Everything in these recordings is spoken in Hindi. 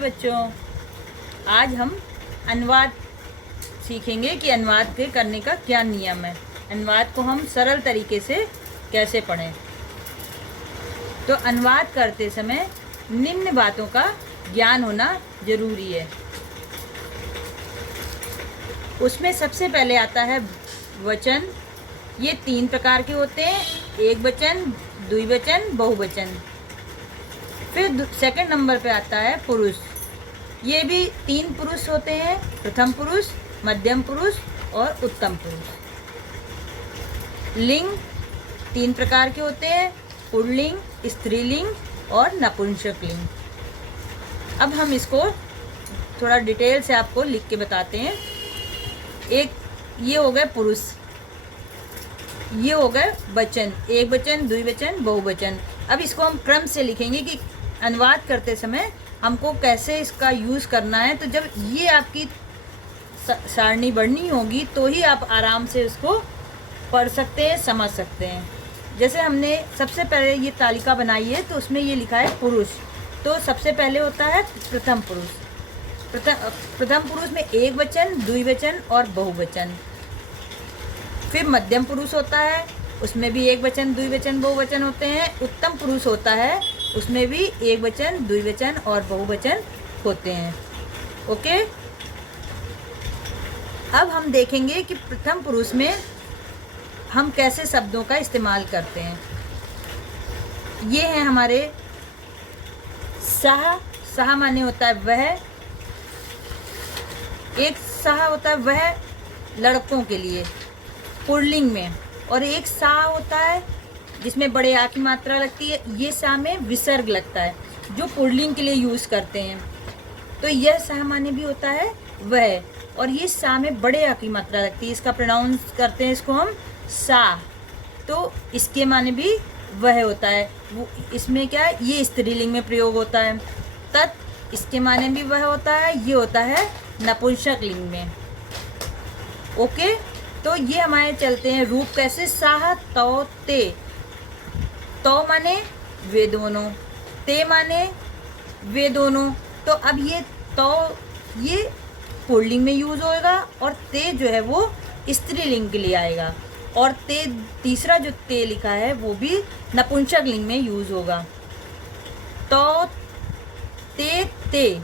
बच्चों, आज हम अनुवाद सीखेंगे कि अनुवाद के करने का क्या नियम है। अनुवाद को हम सरल तरीके से कैसे पढ़ें। तो अनुवाद करते समय निम्न बातों का ज्ञान होना जरूरी है। उसमें सबसे पहले आता है वचन। ये 3 प्रकार के होते हैं, एक वचन, द्विवचन, बहुवचन। फिर सेकंड नंबर पे आता है पुरुष। ये भी 3 पुरुष होते हैं, प्रथम पुरुष, मध्यम पुरुष और उत्तम पुरुष। लिंग 3 प्रकार के होते हैं, पुल्लिंग, स्त्रीलिंग और नपुंसक लिंग। अब हम इसको थोड़ा डिटेल से आपको लिख के बताते हैं। एक ये हो गए पुरुष, ये हो गए वचन, एक वचन, द्विवचन, बहुवचन। अब इसको हम क्रम से लिखेंगे कि अनुवाद करते समय हमको कैसे इसका यूज़ करना है। तो जब ये आपकी सारणी बढ़नी होगी तो ही आप आराम से उसको पढ़ सकते हैं, समझ सकते हैं। जैसे हमने सबसे पहले ये तालिका बनाई है तो उसमें ये लिखा है पुरुष। तो सबसे पहले होता है प्रथम पुरुष। प्रथम पुरुष में एक वचन, द्विवचन और बहुवचन। फिर मध्यम पुरुष होता है, उसमें भी एक वचन, द्विवचन, बहुवचन होते हैं। उत्तम पुरुष होता है, उसमें भी एक वचन, द्विवचन और बहुवचन होते हैं। ओके, अब हम देखेंगे कि प्रथम पुरुष में हम कैसे शब्दों का इस्तेमाल करते हैं। ये हैं हमारे सह। सह माने होता है वह। एक सह होता है वह लड़कों के लिए पुल्लिंग में, और एक सा होता है जिसमें बड़े आ की मात्रा लगती है। ये सा में विसर्ग लगता है जो पुल्लिंग के लिए यूज़ करते हैं। तो यह सा माने भी होता है वह, और ये सा में बड़े आ की मात्रा लगती है। इसका प्रोनाउंस करते हैं इसको हम सा। तो इसके माने भी वह होता है। वो इसमें क्या है, ये स्त्रीलिंग में प्रयोग होता है। तत् इसके माने भी वह होता है, ये होता है नपुंसक लिंग में। ओके, तो ये हमारे चलते हैं रूप कैसे। साह, तौ, ते। तौ माने वे दोनों, ते माने वे दोनों। तो अब ये तौ ये पुल्लिंग में यूज होएगा और ते जो है वो स्त्रीलिंग के लिए आएगा। और ते तीसरा जो ते लिखा है वो भी नपुंसक लिंग में यूज होगा। तौ, ते, ते।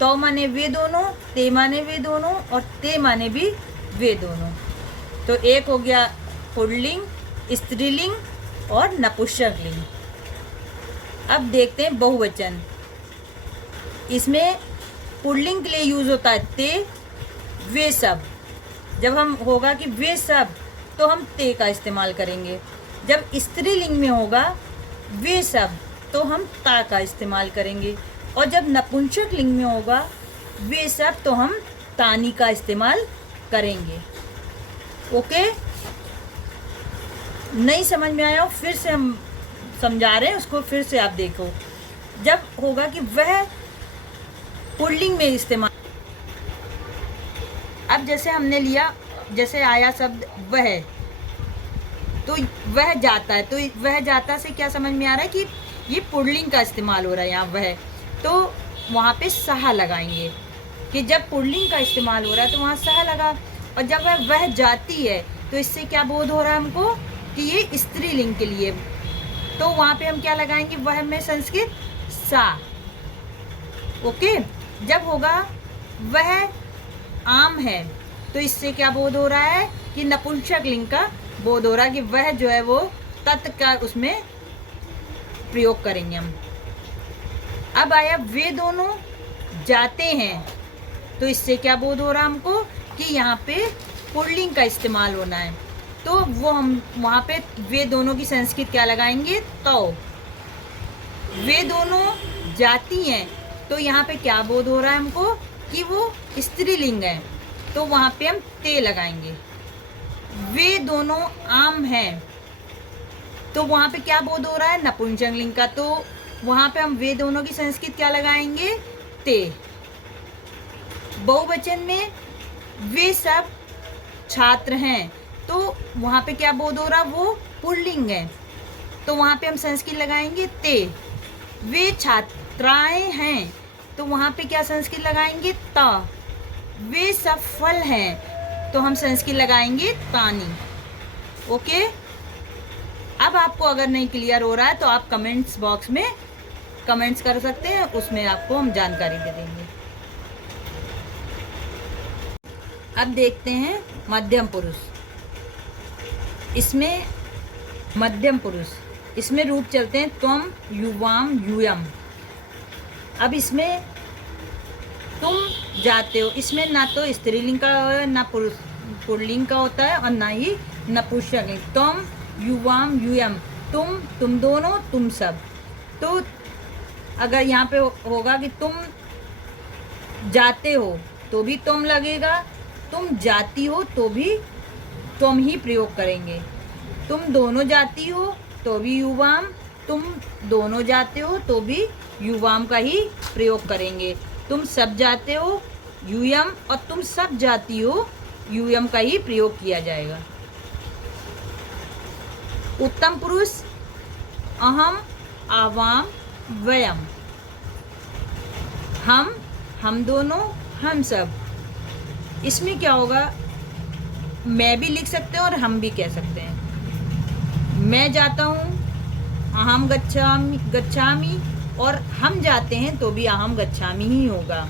तौ माने वे दोनों, ते माने वे दोनों और ते माने भी वे दोनों। तो एक हो गया पुल्लिंग, स्त्रीलिंग और नपुंसक लिंग। अब देखते हैं बहुवचन। इसमें पुल्लिंग के लिए यूज होता है ते, वे सब। जब हम होगा कि वे सब तो हम ते का इस्तेमाल करेंगे। जब स्त्रीलिंग में होगा वे सब तो हम ता का इस्तेमाल करेंगे। और जब नपुंसक लिंग में होगा वे सब तो हम तानी का इस्तेमाल करेंगे। ओके, नहीं समझ में आया हो फिर से हम समझा रहे हैं, उसको फिर से आप देखो। जब होगा कि वह पुल्लिंग में इस्तेमाल। अब जैसे हमने लिया, जैसे आया शब्द वह, तो वह जाता है। तो वह जाता से क्या समझ में आ रहा है कि ये पुल्लिंग का इस्तेमाल हो रहा है यहाँ वह। तो वहाँ पे सहा लगाएंगे कि जब पुल्लिंग का इस्तेमाल हो रहा है तो वहाँ सहा लगा। और जब वह जाती है तो इससे क्या बोध हो रहा है हमको कि ये स्त्रीलिंग के लिए। तो वहाँ पे हम क्या लगाएंगे, वह में संस्कृत सा। ओके, जब होगा वह आम है तो इससे क्या बोध हो रहा है कि नपुंसक लिंग का बोध हो रहा है कि वह जो है वो तत् का उसमें प्रयोग करेंगे हम। अब आया वे दोनों जाते हैं तो इससे क्या बोध हो रहा है हमको कि यहाँ पे पुल्लिंग का इस्तेमाल होना है। तो वो हम वहाँ पे वे दोनों की संस्कृत क्या लगाएंगे, तो। वे दोनों जाती हैं तो यहाँ पे क्या बोध हो रहा है हमको कि वो स्त्रीलिंग है। तो वहाँ पे हम ते लगाएंगे। वे दोनों आम हैं तो वहाँ पे क्या बोध हो रहा है, नपुंसक लिंग का। तो वहाँ पे हम वे दोनों की संस्कृत क्या लगाएंगे, ते। बहुवचन में वे सब छात्र हैं तो वहाँ पे क्या बोध हो रहा, वो पुल्लिंग है। तो वहाँ पे हम संस्कृत लगाएंगे ते। वे छात्राएं हैं तो वहाँ पे क्या संस्कृत लगाएंगे? ता। वे सब फल हैं, तो हम संस्कृत लगाएंगे तानी। ओके। अब आपको अगर नहीं क्लियर हो रहा है तो आप कमेंट्स बॉक्स में कमेंट्स कर सकते हैं, उसमें आपको हम जानकारी दे देंगे। अब देखते हैं मध्यम पुरुष। इसमें मध्यम पुरुष, इसमें रूप चलते हैं त्वम, युवाम, यूयम। अब इसमें तुम जाते हो, इसमें ना तो स्त्रीलिंग का है ना पुल्लिंग का होता है और ना ही नपुंसकलिंग। तुम, युवाम, यूयम, तुम दोनों, तुम सब। तो अगर यहाँ पे होगा कि तुम जाते हो तो भी तुम लगेगा, तुम जाती हो तो भी तुम ही प्रयोग करेंगे। तुम दोनों जाती हो तो भी युवाम, तुम दोनों जाते हो तो भी युवाम का ही प्रयोग करेंगे। तुम सब जाते हो यूयम, और तुम सब जाती हो यूयम का ही प्रयोग किया जाएगा। उत्तम पुरुष अहम, आवाम, वयम। हम दोनों, हम सब। इसमें क्या होगा? मैं भी लिख सकते हैं और हम भी कह सकते हैं। मैं जाता हूँ, अहम गच्छामि, और हम जाते हैं तो भी अहम गच्छामि ही होगा।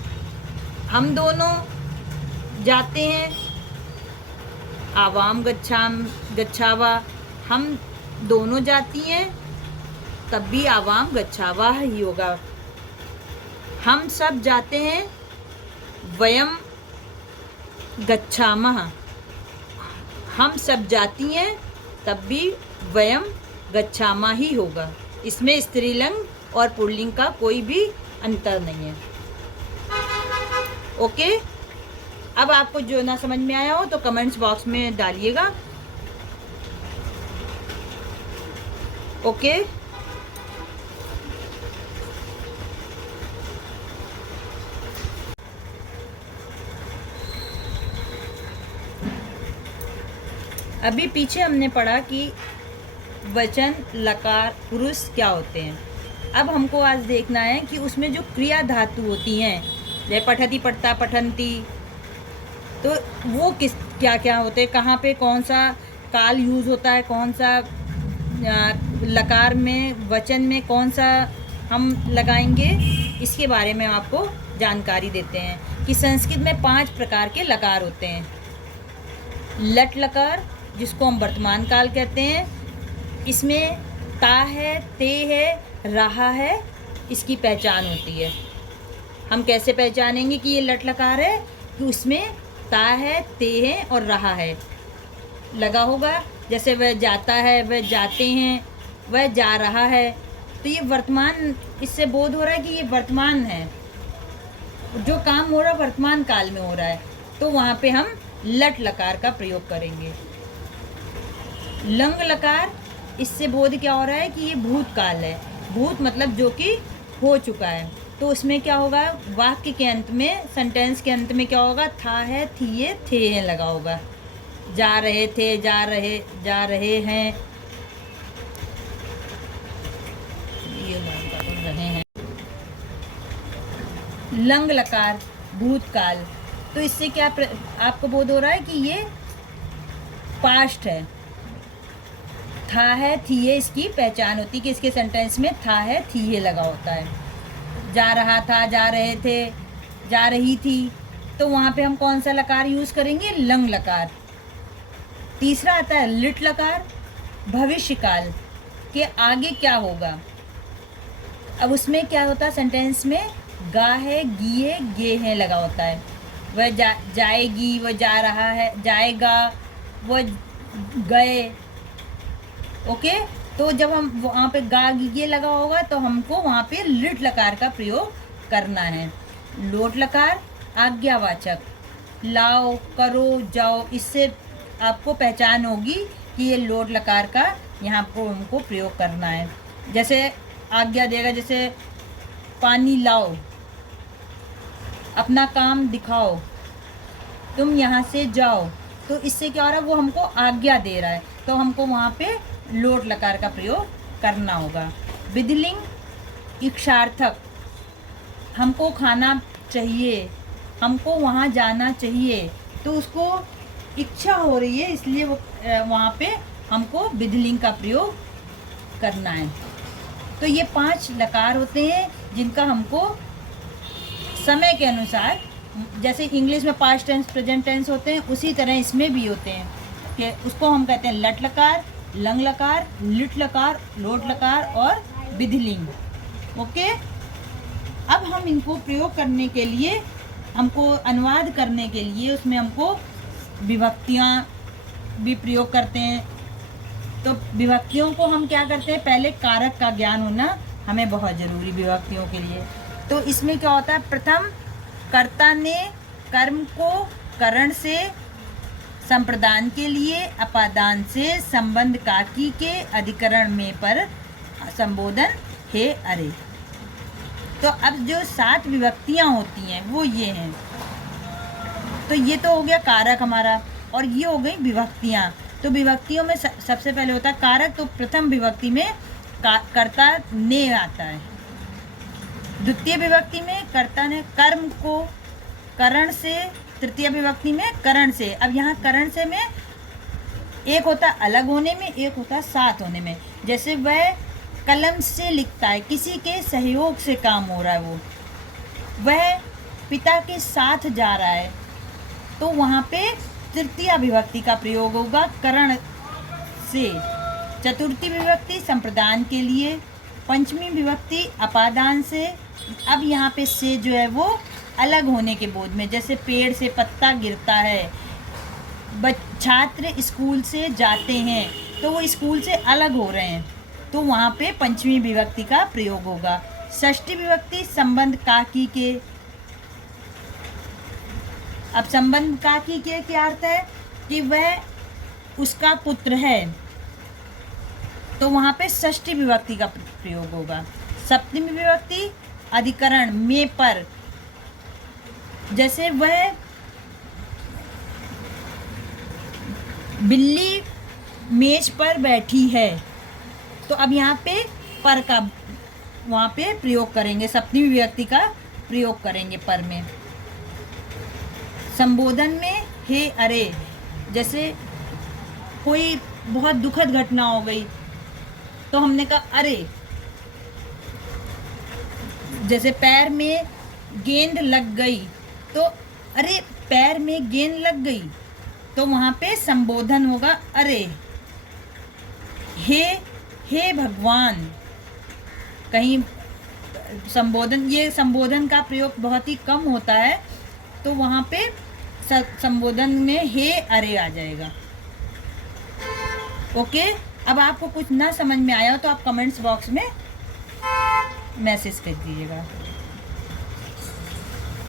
हम दोनों जाते हैं, आवाम गच्छावा। हम दोनों जाती हैं तब भी आवाम गच्छावा ही होगा। हम सब जाते हैं, वयम गच्छामः। हम सब जाती हैं तब भी वयम गच्छामा ही होगा। इसमें स्त्रीलिंग और पुल्लिंग का कोई भी अंतर नहीं है। ओके। अब आपको जो ना समझ में आया हो तो कमेंट्स बॉक्स में डालिएगा। ओके। अभी पीछे हमने पढ़ा कि वचन, लकार, पुरुष क्या होते हैं। अब हमको आज देखना है कि उसमें जो क्रिया धातु होती हैं, जैसे पठती, पठता, पठंती, तो वो क्या क्या होते हैं, कहाँ पे कौन सा काल यूज़ होता है, कौन सा लकार में, वचन में कौन सा हम लगाएंगे, इसके बारे में आपको जानकारी देते हैं कि संस्कृत में 5 प्रकार के लकार होते हैं। लट लकार, जिसको हम वर्तमान काल कहते हैं, इसमें ता है, ते है, रहा है, इसकी पहचान होती है। हम कैसे पहचानेंगे कि ये लट लकार है? कि उसमें ता है, ते है और रहा है लगा होगा। जैसे वह जाता है, वह जाते हैं, वह जा रहा है, तो ये वर्तमान, इससे बोध हो रहा है कि ये वर्तमान है, जो काम हो रहा है वर्तमान काल में हो रहा है, तो वहाँ पे हम लट लकार का प्रयोग करेंगे। लंग लकार, इससे बोध क्या हो रहा है कि ये भूतकाल है। भूत मतलब जो कि हो चुका है, तो उसमें क्या होगा? वाक्य के अंत में, सेंटेंस के अंत में क्या होगा? था है, थी, थे हैं लगा होगा। जा रहे थे, जा रहे हैं, ये रहे हैं। लंग लकार, भूतकाल, तो इससे क्या आपको बोध हो रहा है कि ये पास्ट है। था है, थी है, इसकी पहचान होती है कि इसके सेंटेंस में था है, थी है लगा होता है। जा रहा था, जा रहे थे, जा रही थी, तो वहाँ पे हम कौन सा लकार यूज़ करेंगे? लंग लकार। तीसरा आता है लिट लकार, भविष्यकाल के आगे क्या होगा। अब उसमें क्या होता है? सेंटेंस में गा है, गिए, गे है लगा होता है। वह जाएगी, वह जा रहा है, जाएगा, वह गए। ओके। तो जब हम वहाँ पे गा गिए लगा होगा तो हमको वहाँ पे लिट लकार का प्रयोग करना है। लोट लकार आज्ञावाचक, लाओ, करो, जाओ, इससे आपको पहचान होगी कि ये लोट लकार का यहाँ पर हमको प्रयोग करना है। जैसे आज्ञा देगा, जैसे पानी लाओ, अपना काम दिखाओ, तुम यहाँ से जाओ, तो इससे क्या हो रहा है? वो हमको आज्ञा दे रहा है, तो हमको वहाँ पे लोट लकार का प्रयोग करना होगा। विधिलिंग इक्षार्थक, हमको खाना चाहिए, हमको वहाँ जाना चाहिए, तो उसको इच्छा हो रही है, इसलिए वो वहाँ पे हमको विधिलिंग का प्रयोग करना है। तो ये 5 लकार होते हैं जिनका हमको समय के अनुसार, जैसे इंग्लिश में पास्ट टेंस प्रेजेंट टेंस होते हैं, उसी तरह इसमें भी होते हैं कि उसको हम कहते हैं लट लकार, लंग लकार, लिट लकार, लोट लकार और विधिलिंग। ओके, अब हम इनको प्रयोग करने के लिए, हमको अनुवाद करने के लिए उसमें हमको विभक्तियाँ भी प्रयोग करते हैं। तो विभक्तियों को हम क्या करते हैं, पहले कारक का ज्ञान होना हमें बहुत ज़रूरी विभक्तियों के लिए। तो इसमें क्या होता है, प्रथम कर्ता ने कर्म को करण से संप्रदान के लिए अपादान से संबंध काकी के अधिकरण में पर संबोधन हे अरे। तो अब जो 7 विभक्तियाँ होती हैं वो ये हैं। तो ये तो हो गया कारक हमारा, और ये हो गई विभक्तियाँ। तो विभक्तियों में सबसे पहले होता है कारक। तो प्रथम विभक्ति में कर्ता ने आता है, द्वितीय विभक्ति में कर्ता ने कर्म को करण से, तृतीय विभक्ति में करण से। अब यहाँ करण से में एक होता अलग होने में, एक होता साथ होने में। जैसे वह कलम से लिखता है, किसी के सहयोग से काम हो रहा है, वह पिता के साथ जा रहा है, तो वहाँ पे तृतीय विभक्ति का प्रयोग होगा करण से। चतुर्थी विभक्ति संप्रदान के लिए, पंचमी विभक्ति अपादान से। अब यहाँ पे से जो है वो अलग होने के बोध में, जैसे पेड़ से पत्ता गिरता है, छात्र स्कूल से जाते हैं, तो वो स्कूल से अलग हो रहे हैं, तो वहाँ पे पंचमी विभक्ति का प्रयोग होगा। षष्ठी विभक्ति संबंध काकी के। अब संबंध काकी के क्या अर्थ है कि वह उसका पुत्र है, तो वहाँ पे षष्ठी विभक्ति का प्रयोग होगा। सप्तमी विभक्ति अधिकरण में पर, जैसे वह बिल्ली मेज पर बैठी है, तो अब यहाँ पे पर का वहाँ पे प्रयोग करेंगे, सप्तमी विभक्ति का प्रयोग करेंगे पर में। संबोधन में हे अरे, जैसे कोई बहुत दुखद घटना हो गई तो हमने कहा अरे। जैसे पैर में गेंद लग गई, तो अरे पैर में गेंद लग गई, तो वहाँ पे संबोधन होगा अरे। हे भगवान, कहीं संबोधन, ये संबोधन का प्रयोग बहुत ही कम होता है, तो वहाँ पे संबोधन में हे अरे आ जाएगा। ओके, अब आपको कुछ ना समझ में आया हो तो आप कमेंट्स बॉक्स में मैसेज कर दीजिएगा।